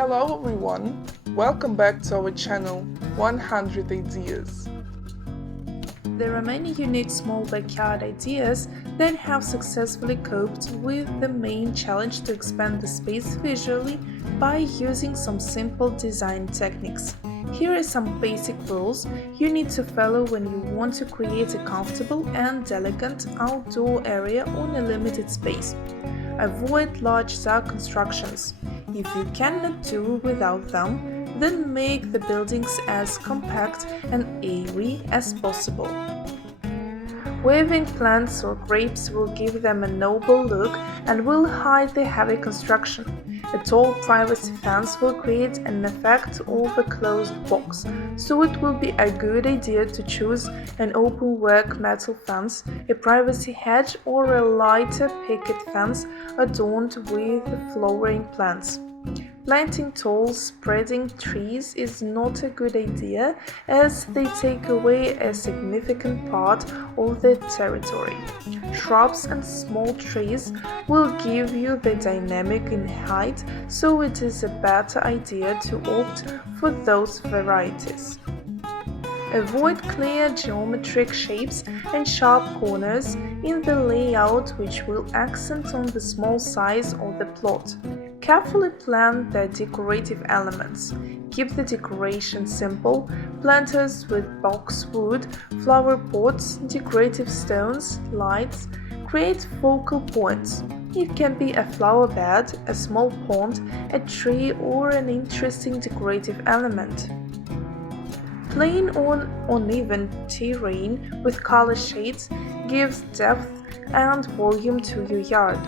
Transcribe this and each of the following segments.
Hello everyone, welcome back to our channel 100 Ideas. There are many unique small backyard ideas that have successfully coped with the main challenge to expand the space visually by using some simple design techniques. Here are some basic rules you need to follow when you want to create a comfortable and elegant outdoor area on a limited space. Avoid large-scale constructions. If you cannot do without them, then make the buildings as compact and airy as possible. Waving plants or grapes will give them a noble look and will hide the heavy construction. A tall privacy fence will create an effect of a closed box, so it will be a good idea to choose an open-work metal fence, a privacy hedge, or a lighter picket fence adorned with flowering plants. Planting tall, spreading trees is not a good idea as they take away a significant part of the territory. Shrubs and small trees will give you the dynamic in height, so it is a better idea to opt for those varieties. Avoid clear geometric shapes and sharp corners in the layout which will accent on the small size of the plot. Carefully plan the decorative elements. Keep the decoration simple. Planters with boxwood, flower pots, decorative stones, lights. Create focal points. It can be a flower bed, a small pond, a tree, or an interesting decorative element. Playing on uneven terrain with color shades gives depth and volume to your yard.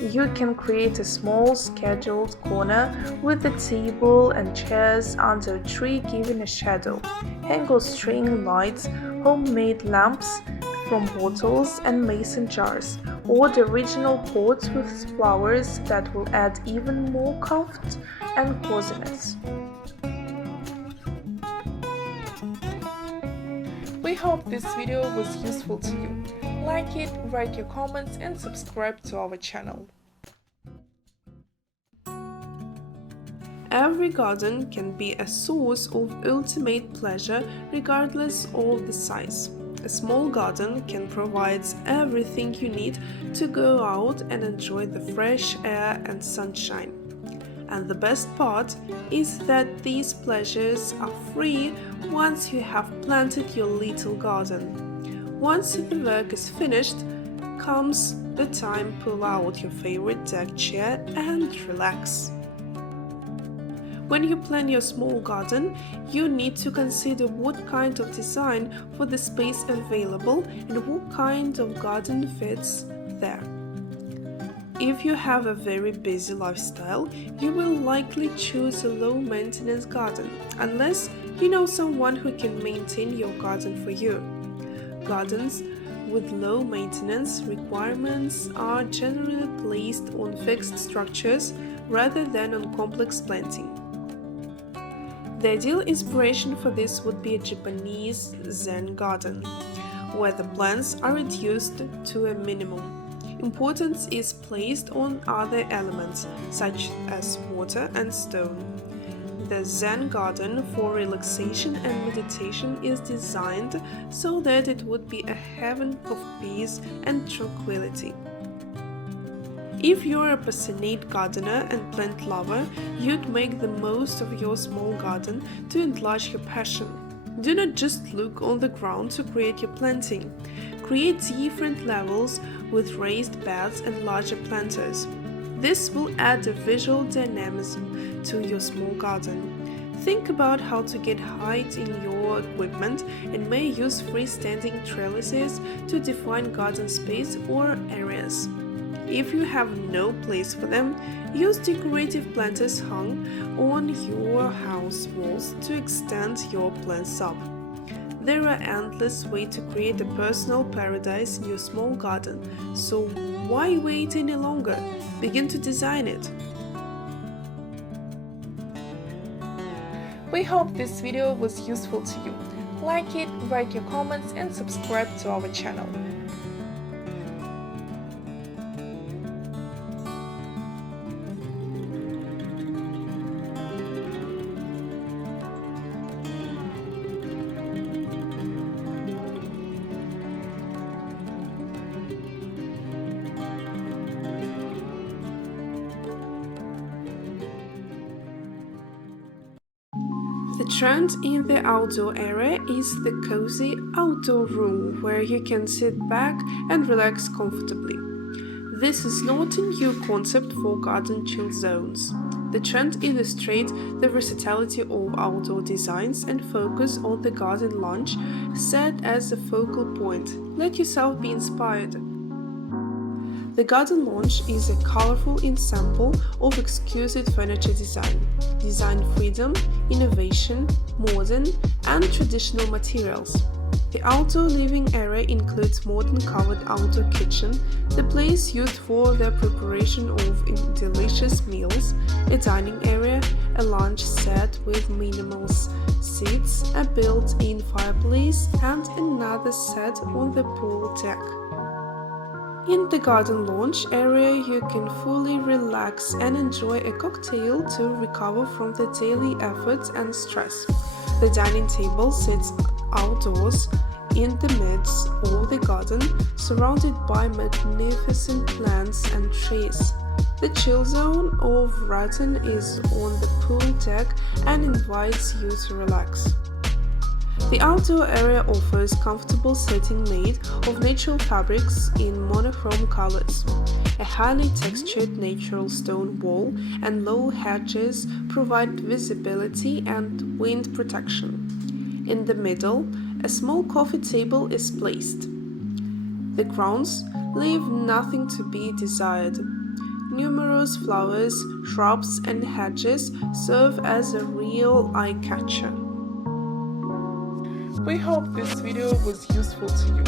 You can create a small scheduled corner with a table and chairs under a tree giving a shadow. Hang or string lights, homemade lamps from bottles and mason jars, or the original pots with flowers that will add even more comfort and coziness. We hope this video was useful to you. Like it, write your comments and subscribe to our channel. Every garden can be a source of ultimate pleasure regardless of the size. A small garden can provide everything you need to go out and enjoy the fresh air and sunshine. And the best part is that these pleasures are free once you have planted your little garden. Once the work is finished, comes the time to pull out your favorite deck chair and relax. When you plan your small garden, you need to consider what kind of design for the space available and what kind of garden fits there. If you have a very busy lifestyle, you will likely choose a low-maintenance garden, unless you know someone who can maintain your garden for you. Gardens with low maintenance requirements are generally placed on fixed structures rather than on complex planting. The ideal inspiration for this would be a Japanese Zen garden, where the plants are reduced to a minimum. Importance is placed on other elements, such as water and stone. The Zen garden for relaxation and meditation is designed so that it would be a heaven of peace and tranquility. If you're a passionate gardener and plant lover, you'd make the most of your small garden to enlarge your passion. Do not just look on the ground to create your planting. Create different levels with raised beds and larger planters. This will add a visual dynamism to your small garden. Think about how to get height in your equipment and may use freestanding trellises to define garden space or areas. If you have no place for them, use decorative planters hung on your house walls to extend your plants up. There are endless ways to create a personal paradise in your small garden, so why wait any longer? Begin to design it. We hope this video was useful to you. Like it, write your comments and subscribe to our channel. The trend in the outdoor area is the cozy outdoor room where you can sit back and relax comfortably. This is not a new concept for garden chill zones. The trend illustrates the versatility of outdoor designs and focus on the garden lounge set as a focal point. Let yourself be inspired. The garden lounge is a colorful ensemble of exquisite furniture design freedom, innovation, modern, and traditional materials. The outdoor living area includes modern covered outdoor kitchen, the place used for the preparation of delicious meals, a dining area, a lounge set with minimal seats, a built-in fireplace, and another set on the pool deck. In the garden lounge area, you can fully relax and enjoy a cocktail to recover from the daily efforts and stress. The dining table sits outdoors in the midst of the garden, surrounded by magnificent plants and trees. The chill zone of rattan is on the pool deck and invites you to relax. The outdoor area offers comfortable seating made of natural fabrics in monochrome colors. A highly textured natural stone wall and low hedges provide visibility and wind protection. In the middle, a small coffee table is placed. The grounds leave nothing to be desired. Numerous flowers, shrubs, and hedges serve as a real eye-catcher. We hope this video was useful to you.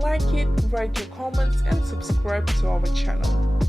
Like it, write your comments and subscribe to our channel.